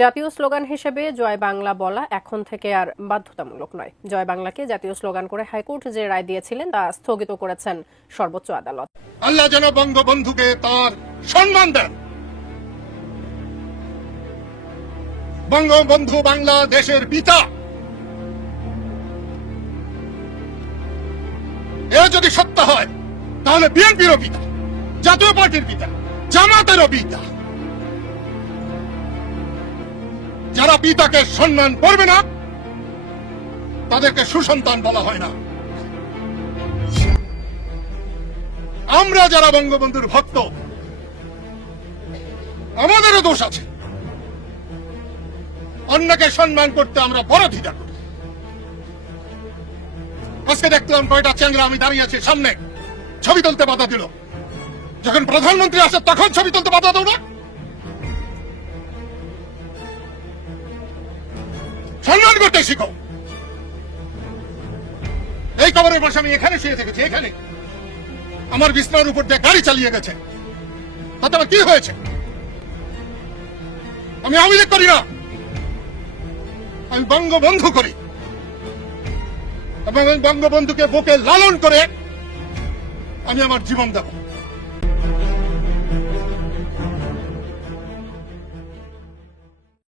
জাতীয় স্লোগান হিসেবে জয় বাংলা বলা এখন থেকে আর বাধ্যতামূলক নয়। জয় বাংলাকে জাতীয় স্লোগান করে হাইকোর্ট যে রায় দিয়েছিলেন তা স্থগিত করেছেন সর্বোচ্চ আদালত। আল্লাহ যেন বঙ্গবন্ধুকে তার সম্মান দেন। বঙ্গবন্ধু বাংলাদেশের পিতা। এ যদি সত্য হয়, তাহলে বিএনপিরও পিতা, জাতীয় পার্টির পিতা, জামাতেরও পিতা। যারা পিতাকে সম্মান করবে না, তাদেরকে সুসন্তান বলা হয় না। আমরা যারা বঙ্গবন্ধুর ভক্ত, আমাদেরও দোষ আছে। অন্যকে সম্মান করতে আমরা বড় দ্বিধা করি। আজকে দেখলাম কয়টা চ্যাংরা আমি দাঁড়িয়ে আছি সামনে, ছবি তুলতে বাধা দিল। যখন প্রধানমন্ত্রী আসে, তখন ছবি তুলতে বাধা দেব না। করতে শিখো। এই কবরের পাশে আমি এখানে শুয়ে থেকেছি, এখানে। আমার বিছনার উপর দিয়ে গাড়ি চালিয়ে গেছে। তাতে আমার কি হয়েছে? আমি আওয়ামী লীগ করি না। আমি বঙ্গবন্ধু করি। এবং আমি বঙ্গবন্ধুকে বুকে লালন করে আমি আমার জীবন দেব।